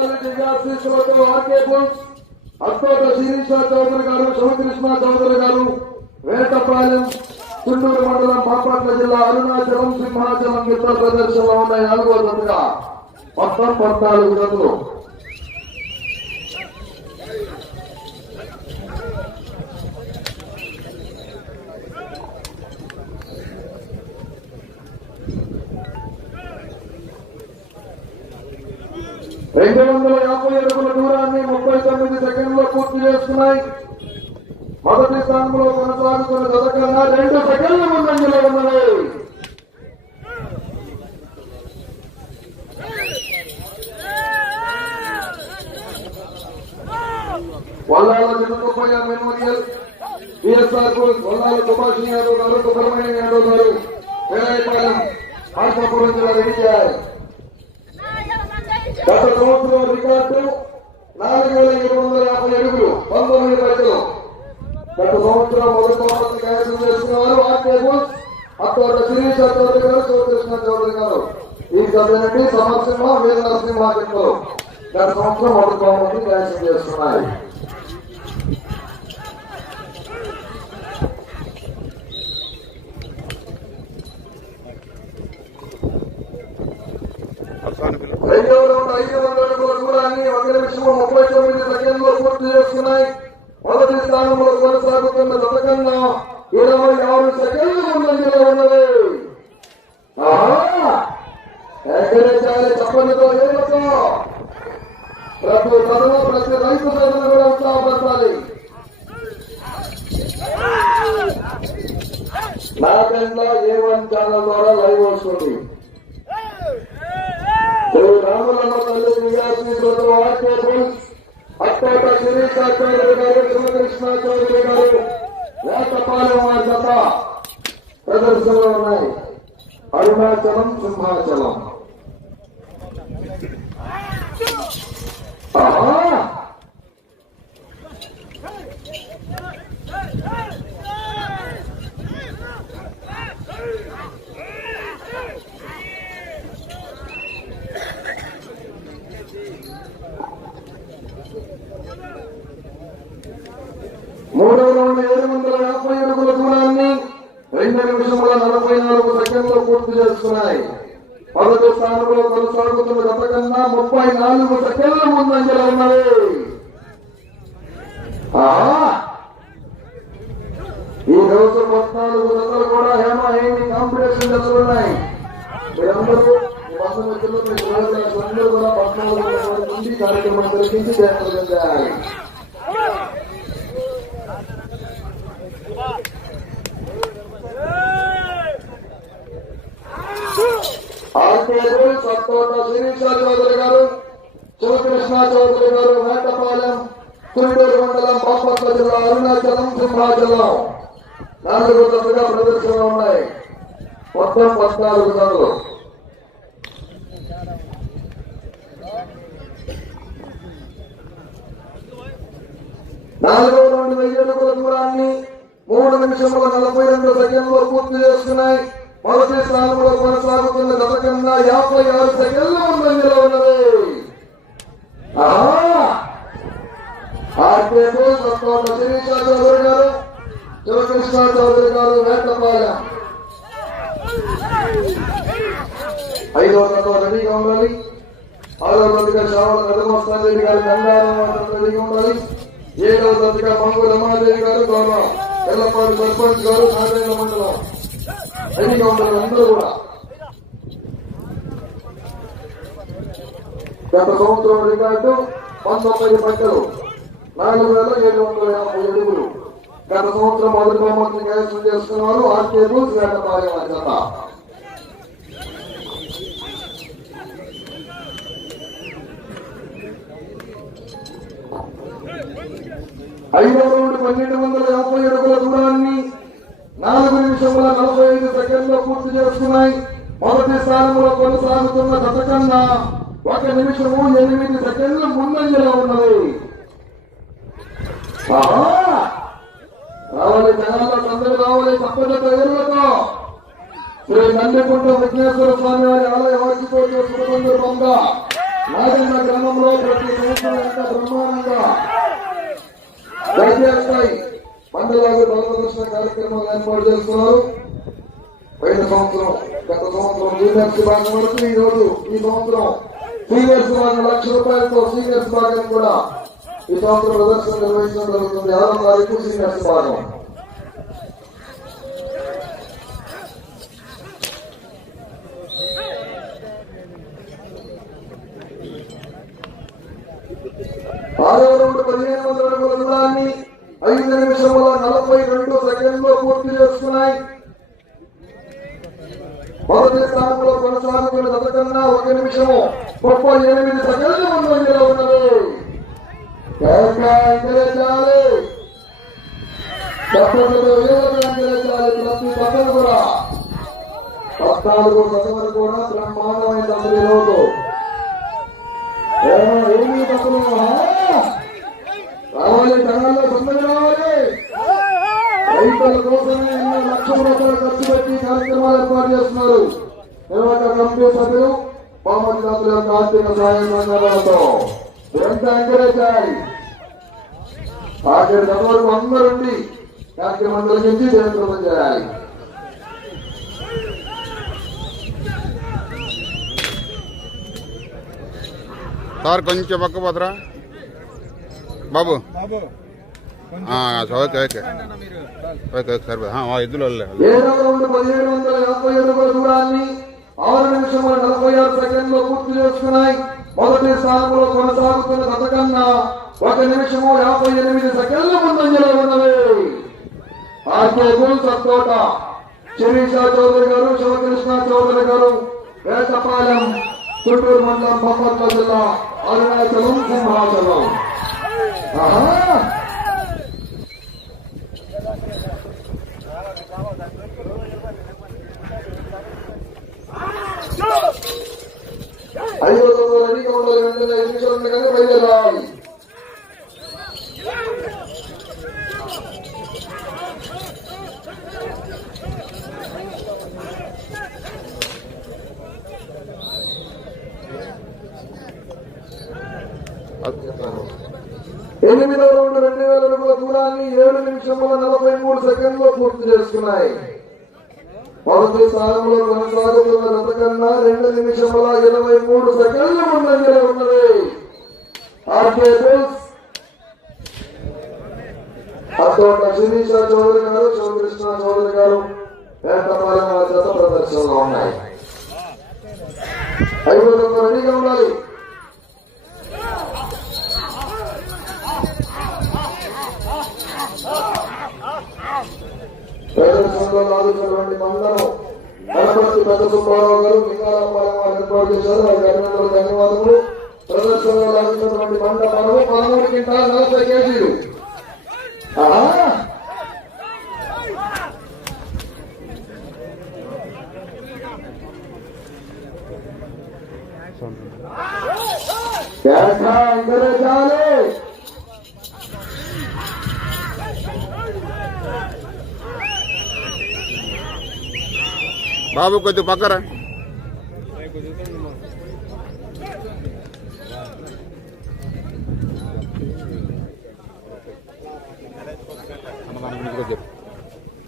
RK bulls Attota Sirisha Chowdary garu, Sivakrishna Chowdary garu, Vetapalem Chunduru మండలం బాపట్ల జిల్లా అరుణాచలం సింహాచలం యుద్ధ ప్రదర్శనలో ఉన్నాయి. 4వ జతగా మొత్తం 14 జతలు. రెండు 250 అడుగుల దూరాన్ని 39 సెకండ్లో పూర్తి చేస్తున్నాయి. మొదటి స్థానంలో కొనసాగుతున్న జత కన్నా 2 సెకండ్ల ముందంజలో ఉన్నది. వల్లాల చిన్నకొప్పయ్య మెమోరియల్ బిఎస్ఆర్ వల్లాల సుభాష్ యాదవ్ గారు, సుబ్రహ్మణ్యం యాదవ్ గారు, వేలాయపాలెం మార్కాపురం జిల్లా రెడీ చేయాలి. గత సంవత్సరం రికార్డు 4750 అడుగులు 19 గంటలు. గత సంవత్సరం మొదటి బహుమతిని కైవసం చేసుకున్నారు ఆర్కే బుల్స్ అత్తోట శిరీష చౌదరి గారు, శివకృష్ణ చౌదరి గారు. ఈ సభ్యునికి సమక్షంలో వీర నరసింహాజంలో గత సంవత్సరం మొదటి బహుమతిని కైవసం చేస్తున్నాయి. రెండవ రౌండ్ 500 అడుగుల దూరాన్ని 1 నిమిషం 39 సెకండ్లో పూర్తి చేస్తున్నాయి. మొదటి స్థానంలో కొనసాగుతున్న జత కన్నా 26 సెకండ్లు ముందంజలో ఉన్నది. ఎక్కడేసారి చెప్పండితో ఏదో ప్రతి చదువు ప్రతి రైతు చదువు కూడా ఉత్సాహపరచాలి. నాకంటే A1 ఛానల్ ద్వారా లైవ్ వస్తుంది. రాములమ్మ తల్లి విజయాశ్రీతో ఆర్కే బుల్స్ అత్తోట శిరీష చౌదరి గారు, శివకృష్ణ చౌదరి గారు, వేటపాలెం వారి జత ప్రదర్శనలో ఉన్నాయి. అరుణాచలం సింహాచలం. మూడవ రౌండ్ 750 అడుగుల దూరాన్ని 2 నిమిషముల 44 సెకండ్లో పూర్తి చేస్తున్నాయి. మొదటి స్థానంలో కొనసాగుతున్న జత కన్నా 34 సెకండ్ల ముందంజలో ఉన్నది. ఈ రోజు 14 జతలు కూడా హేమహేమి కాంపిటీషన్ జరుగుతున్నాయి. మీరందరూ బంధుమిత్రులు అందరూ కూడా 14 నుండి కార్యక్రమం జరిగించి చేయాలి. ఆర్కే బుల్స్ అత్తోట శిరీష చౌదరి గారు, శివకృష్ణ చౌదరి గారు, వేటపాలెం చుండూరు మండలం బాపట్ల జిల్లా అరుణాచలం సింహాచలం 4 జతలుగా ప్రదర్శనలో ఉన్నాయి. మొత్తం 14 జతలు. నాలుగో రౌండ్ 1000 అడుగుల దూరాన్ని 3 నిమిషముల 42 సెకండ్లో పూర్తి చేస్తున్నాయి. మొదటి స్థానంలో కొనసాగుతున్న జత కన్నా 56 సెకండ్ల ముందంజలో ఉన్నది. RK bulls Attota Sirisha Chowdary garu, Sivakrishna Chowdary garu, Vetapalem. 5వ జత రెడీగా ఉండాలి. 6వ జతగా శ్రావణ కదమోత్సవ రెడ్డి గారు, గంగారం రెడీగా ఉండాలి. 7వ జతగా మంగు రమాదేవి గారు, గౌరవ ఎల్లపాటి సర్పంచ్ గారు, నారాయణ మండలం రెడీగా ఉండాలి. అందరూ కూడా గత సంవత్సరం రికార్డు 19 పట్టలు 4750 అడుగులు. గత సంవత్సరం మొదటి బహుమతిని కైవసం చేసుకున్నారు ఆర్కే బుల్స్ వేటపాలెం వారి జత. ఐదవ రౌండ్ 1250 అడుగుల దూరాన్ని 4 నిమిషముల 45 సెకండ్లో పూర్తి చేస్తున్నాయి. మొదటి స్థానంలో కొనసాగుతున్న జత కన్నా 1 నిమిషము 8 సెకండ్లు ముందంజలో ఉన్నది. రావాలి జనాల సందడి రావాలి. తప్పజ ఎరువులతో శ్రీ నందికుంట విఘ్నేశ్వర స్వామి వారి ఆలయ వార్షికోత్సవ సందర్భంగా నాగన్న గ్రామంలో ప్రతి సంవత్సరం ఎంత బ్రహ్మాండంగా జాతీయ స్థాయి మండలాలు బలప్రదర్శన కార్యక్రమాలు ఏర్పాటు చేస్తున్నారు. పోయిన సంవత్సరం గత సంవత్సరం జూనియర్స్ విభాగం వరకు ఈ రోజు ఈ సంవత్సరం సీనియర్స్ విభాగం ₹1,00,000 సీనియర్స్ విభాగం కూడా ఈ సంవత్సరం ప్రదర్శన నిర్వహించడం జరుగుతుంది. 6వ తారీఖు సీనియర్స్ విభాగం. ఆరవ రౌండ్ 1500 అడుగుల దూరాన్ని 5 నిమిషముల 42 సెకండ్లో పూర్తి చేసుకున్నాయి. మొదటి స్థానంలో కొనసాగుతున్న జత కన్నా 1 నిమిషము 38 సెకండ్లు ముందంజలో ఉన్నది. ఎంకరేజాలి ప్రతి పక్కన కూడా 14 సెకండ్లు కూడా బ్రహ్మాండమైన రోజు. ఏమీ తప్పులు రావాలి, జనాల్లో సందడి రావాలి. రైతుల కోసమే ₹1,00,000 ఖర్చు పెట్టి కార్యక్రమాలు ఏర్పాటు చేస్తున్నారు. నిర్వాహక కమిటీ సభ్యులు బామతి దాతల యొక్క ఆర్థిక సహాయ సహకారాలతో ఎంత ఎంకరేజ్ చేయాలి. ఆఖరి గత వరకు అందరుండి కార్యక్రమం జరిగించి జయప్రదం చేయాలి. సార్ కొంచెం పక్క పోతరా బాబు. ఓకే ఓకే ఓకే సార్ ఇద్దరు 1750 అడుగుల దూరాన్ని 6 నిమిషముల 46 సెకండ్లో పూర్తి చేసుకున్నాయి. మొదటి స్థానంలో కొనసాగుతున్న గత కన్నా 1 నిమిషము 58 సెకండ్ల ముందంజలో ఉన్నవి. ఆర్కే గుల్ సత్తోట, శిరీష చౌదరి గారు, శివకృష్ణ చౌదరి గారు, వేటపాలెం, చిత్తూరు మండలం, బాపట్ల జిల్లా, అరుణాచలం, సింహాచలం. ఐదో రెడీగా ఉండాలి. 5 నిమిషాలు ఉండగానే బయలుదేరాలి. ఎనిమిదో రౌండ్ 2000 అడుగుల దూరాన్ని 7 నిమిషముల 43 సెకండ్లో పూర్తి చేసుకున్నాయి. మొదటి స్థానంలో కొనసాగుతున్న జత కన్నా 2 నిమిషముల 23 సెకండ్ల ముందంజలో ఉన్నది. ఆర్కే బుల్స్ అతోట శిరీష చౌదరి గారు, శివకృష్ణ చౌదరి గారు, వేటపాలెం జత ప్రదర్శనలో ఉన్నాయి. 5 రెడీగా ఉండాలి. ప్రదర్శనలో లాగుతున్నటువంటి మండలం గణపతి పెద్ద సుబ్బారావు గారు, లింగారాంపాలెం వారు ఏర్పాటు చేశారు. వారికి అభినందనలు, ధన్యవాదములు. ప్రదర్శనలో లాగుతున్నటువంటి మండలం 13 క్వింటాల్ 40 కేజీలు. బాబు కొద్ది పక్కరా.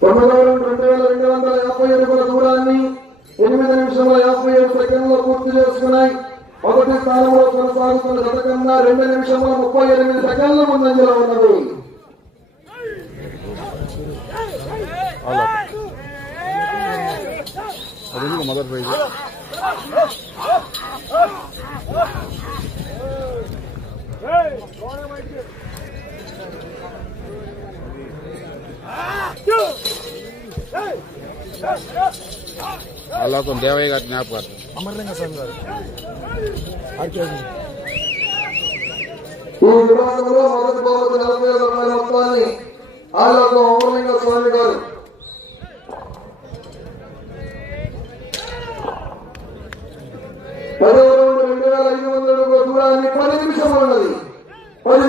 తొమ్మిదో రౌండ్ 2250 అడుగుల దూరాన్ని 8 నిమిషముల 57 సెకండ్లో పూర్తి చేసుకున్నాయి. మొదటి స్థానంలో కొనసాగుతున్న జత కన్నా 2 నిమిషముల 38 సెకండ్ల ముందంజలో ఉన్నది. మొదటి ప్రైజ్ అలా కొంచెం దేవయ్య గారి జ్ఞాపకాలు. అమర్లింగ స్వామి గారు ఈ విభాగంలో మొదటి బహుమతి ₹40,000 మొత్తాన్ని ఆలోకం అమర్లింగ స్వామి గారు. పదో రౌండ్ 2500 అడుగుల దూరాన్ని 10 నిమిషములు ఉన్నది. 9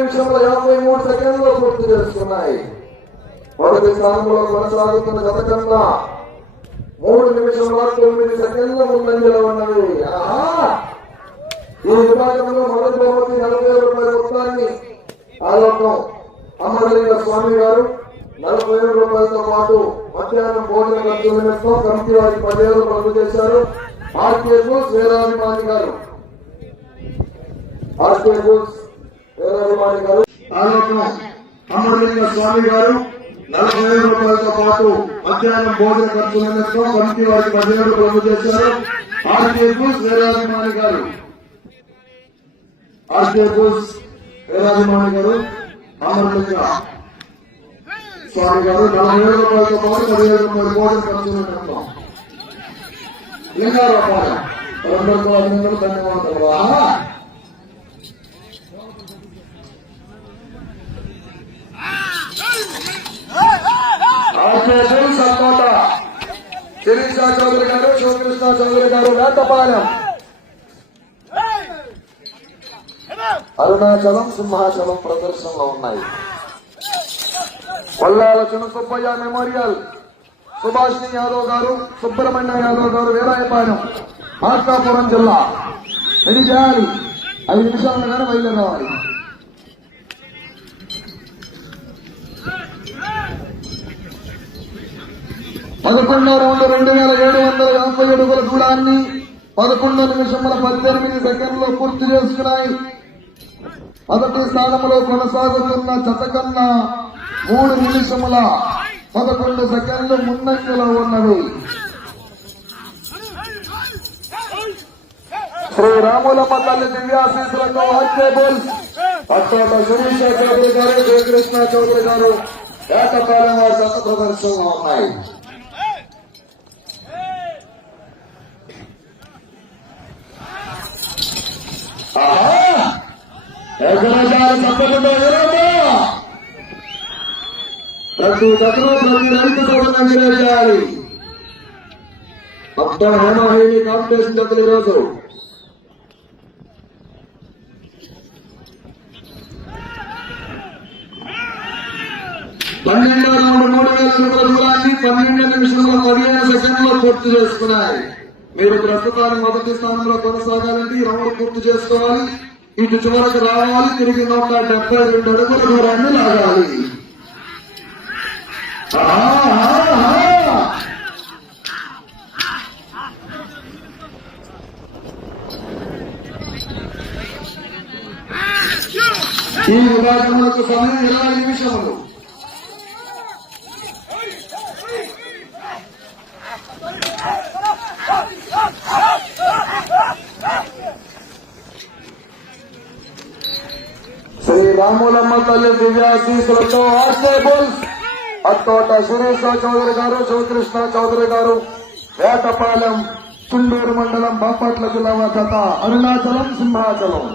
నిమిషముల 53 సెకండ్లో పూర్తి చేసుకున్నాయి. మొదటి స్థానంలో కొనసాగుతున్న జత కన్నా 3 నిమిషముల 9 సెకండ్ల ముందంజలో ఉన్నవి. విభాగంలో మొదటి బహుమతి 40,000 రూపాయల మొత్తాన్ని ఆలోకం అమరలింగ స్వామి గారు 40,000 రూపాయలతో పాటు మధ్యాహ్నం భోజన ఖర్చు నిమిత్తం కమిటీ వారికి 10,000 రద్దు చేశారు. ఆర్కే బుల్స్ వీరాభిమాని గారు ఆలోకం అమరలింగ స్వామి గారు 40,000 రూపాయలతో పాటు మధ్యాహ్నం భోజన ఖర్చు నిమిత్తం కమిటీ వారికి 10,000 రద్దు చేశారు. ఆర్కే బుల్స్ వీరాభిమాని గారు అమరలింగ స్వామి గారు 40,000 రూపాయలతో పాటు 10,000 రూపాయలు భోజన ఖర్చు నిమిత్తం లింగారూపాయలు అందరికీ అభినందనలు, ధన్యవాదాలు. సపోట శిరీష చౌదరి గారు, శివకృష్ణ చౌదరి గారు వేటపాలెం, అరుణాచలం సింహాచలం ప్రదర్శనలో ఉన్నాయి. కొల్లాల చిన్నసుబ్బయ్య మెమోరియల్ సుభాష్ని యాదవ్ గారు, సుబ్రహ్మణ్య యాదవ్ గారు వీరాయపాలెం మార్కాపురం జిల్లా. రెడీ చేయాలి, 5 నిమిషాలు కానీ బయలుదేరాలి. పదకొండవ రౌండ్ 2,750 అడుగుల దూరాన్ని 11 నిమిషముల 18 సెకండ్లు పూర్తి చేసుకున్నాయి. మొదటి స్థానంలో కొనసాగుతున్న జతకన్నా 3 నిమిషముల 11 సెకండ్లు ముందంజలో ఉన్నవి. శ్రీరాములమ్మ తల్లి దివ్యాశీసులతో హత్యబుల్ అట్టోట శిరీష చౌదరి గారు, జయకృష్ణ చౌదరి గారు ఏకకాలం వారి జత ప్రదర్శనలో ఉన్నాయి. ప్రతి జతలో ప్రతి రైతు కూడా చేయాలి. మొత్తం హేమహేమి కాంపిటీషన్ జతలు ఈరోజు. పన్నెండవ రౌండ్ 3,000 అడుగుల దూరాన్ని 12 నిమిషంలో 15 సెకండ్లో పూర్తి చేసుకున్నాయి. మీరు ప్రస్తుతానికి మొదటి స్థానంలో కొనసాగాలంటే ఈ రౌండ్ పూర్తి చేసుకోవాలి. ఇటు చివరకు రావాలి, తిరిగి 172 అడుగుల దూరాన్ని లాగాలి. ఈ విభాగంలో సమయం 20 నిమిషములు. శ్రీరాములమ్మ తల్లి దివ్యాశీసులతో ఆర్సేబుల్స్ అట్టోట శిరీష చౌదరి గారు, శివకృష్ణ చౌదరి గారు వేటపాలెం చుండూరు మండలం బాపట్ల జిల్లా జత అరుణాచలం సింహాచలం.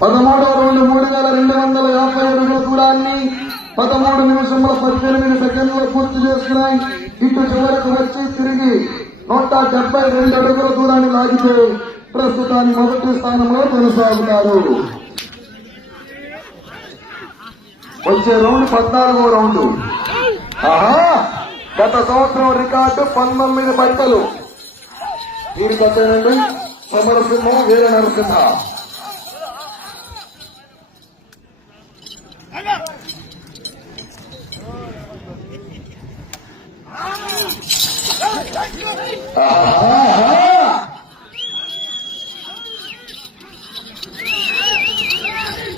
పదమూడవ రౌండ్ 3,250 అడుగుల దూరాన్ని 13 నిమిషముల 18 సెకండ్లు పూర్తి చేసుకున్నాయి. ఇటు చివరకు వచ్చి తిరిగి 172 అడుగుల దూరాన్ని లాగితే ప్రస్తుతాన్ని మొదటి స్థానంలో కొనసాగుతారు. వచ్చే రౌండ్ 14వ రౌండ్. గత సంవత్సరం రికార్డు 19 బట్టలు. వీరి పట్టేనండి సమరసింహం వీర నరసింహ.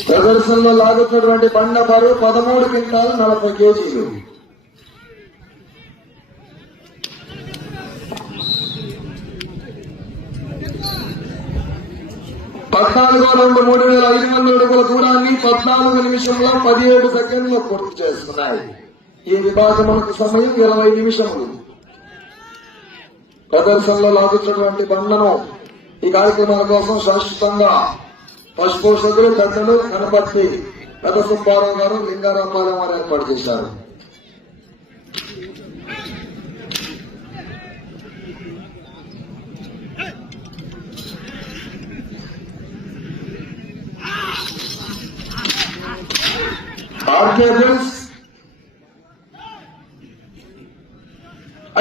ప్రదర్శనలో లాగుతున్నటువంటి బండ బరువు 13 క్వింటాలు 40 కేజీలు. పద్నాలుగో రౌండ్ 3,500 అడుగుల దూరాన్ని 14 నిమిషంలో 17 సెకండ్లో పూర్తి చేసుకున్నాయి. ఈ విభాగములకు సమయం 20 నిమిషములు. ప్రదర్శనలో లాగుతున్నటువంటి బండను ఈ కార్యక్రమాల కోసం శాశ్వతంగా పశుపోషకులు పెద్దలు గణపతి పెద్ద సుబ్బారావు గారు, లింగారామారావు గారు ఏర్పాటు చేశారు. ఆర్కే బుల్స్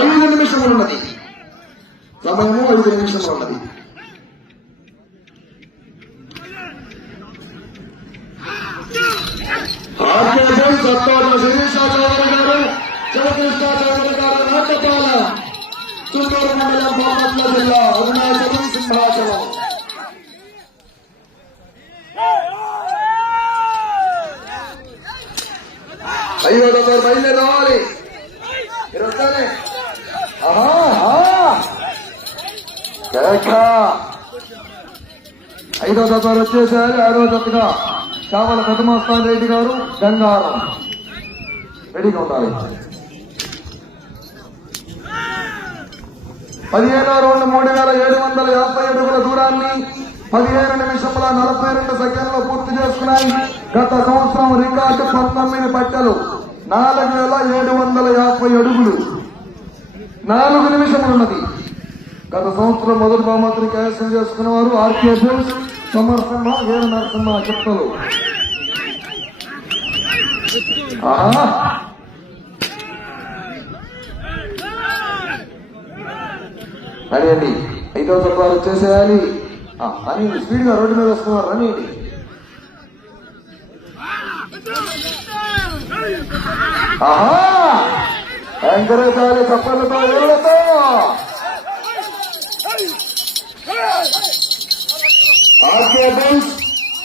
5 నిమిషములు ఉన్నది. సమయము 5 నిమిషములు ఉన్నది. శిరీష చౌదరి గారు, శివకృష్ణ చౌదరి గారు, నాటకాల చుండూరు మండలం, బాపట్ల జిల్లా, అరుణాచలం, సింహాచలం. అయ్యో బయలుదేరి రావాలి. మీరు వస్తానే. ఐదో దఫారు వచ్చేసారి. 6వ జతగా చావల పెద్దమస్తాన్ రెడ్డి గారు, గంగారం. రెడీగా ఉండాలి. 15వ రౌండ్ 3750 అడుగుల దూరాన్ని 15 నిమిషముల 42 సెకండ్లు పూర్తి చేసుకున్నాయి. గత సంవత్సరం రికార్డు 19 పట్టెలు, 4750 అడుగులు, 4 నిమిషములు ఉన్నది. గత సంవత్సరం మొదటి బహుమతిని కైవసం చేసుకున్న వారు ఆర్కే బుల్స్, సమర్సింహ, వీర నరసింహ చెప్తలు. అదేండి 5వ తత్వాలు వచ్చేసేయాలి అని స్పీడ్ గా రోడ్డు మీద వస్తున్నారు. అని ఎంకరేజాలి చప్పలతో, ఏళ్లతో. RK bulls,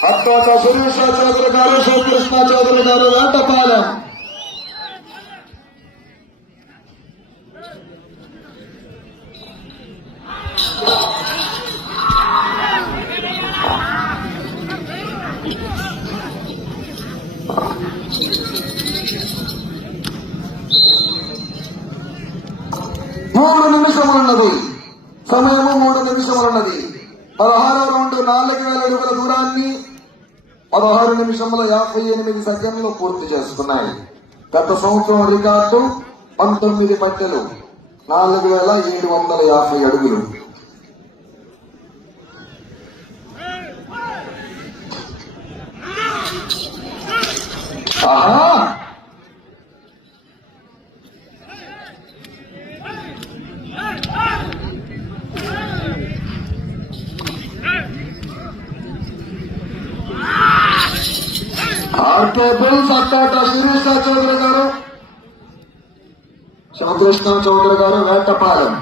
అత్వాత Sirisha Chowdary garu, Sivakrishna Chowdary garu, Vetapalem. నిమిషములున్నది. సమయము 3 నిమిషములున్నది. 16వ రౌండ్ 4000 అడుగుల దూరాన్ని 16 నిమిషముల 58 సెకండ్లు పూర్తి చేసుకున్నాయి. గత సంవత్సరం రికార్డు 19 పట్టెలు, 4750 అడుగులు. ఆర్కే బుల్స్, అత్తాట శిరీష చౌదరి గారు, శివకృష్ణ చౌదరి గారు, వేటపాలెం.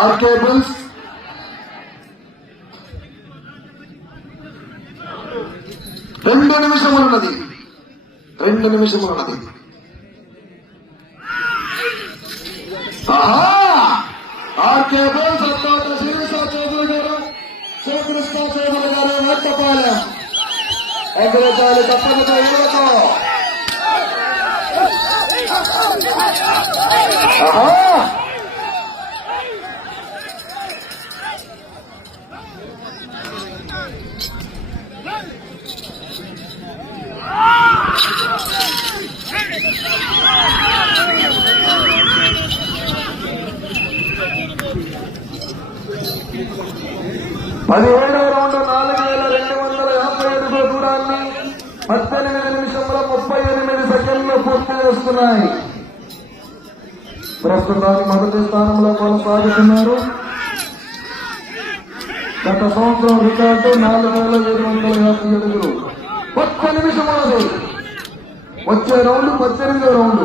ఆర్కే బుల్స్, రెండు నిమిషములున్నది. ఆర్కే బుల్స్, అత్తాట శిరీష చౌదరి గారు, శివకృష్ణ చౌదరి గారు, వేటపాలెం. ఎంకరేజాలి తప్పనితో, ఏళ్లతో. పదిహేడవ రౌండ్ 4250 అడుగుల దూరాన్ని 18 నిమిషముల 38 సెకండ్లు పూర్తి చేస్తున్నాయి. ప్రస్తుతానికి మొదటి స్థానంలో కొనసాగుతున్నారు. గత సంవత్సరం రికార్డు 4750 అడుగులు. 10 నిమిషములది. వచ్చే రౌండ్ 18వ రౌండ్.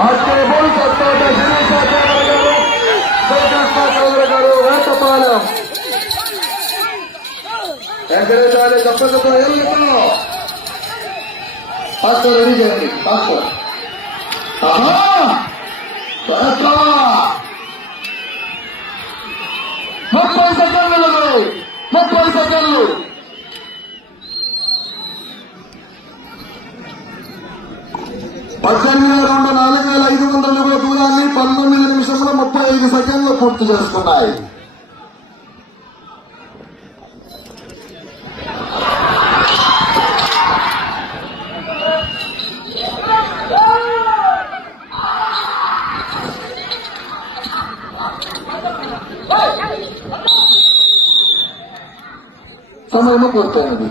ఆర్కే బుల్స్, అత్తాట శిరీష చౌదరి గారు, శివకృష్ణ చౌదరి గారు, వేటపాలెం. ఎంకరేజాలి తప్పనితో, ఏళ్లతో. హాస్టల్ రెడీ చేయండి. హాస్టల్ 30 సెకండ్లు. 30 సెకండ్లు. పద్దెనిమిదవ రౌండ్ 4500 అడుగుల దూరాన్ని 19 నిమిషముల 35 సెకండ్లు పూర్తి చేసుకున్నాయి. సమయము పూర్తయినది.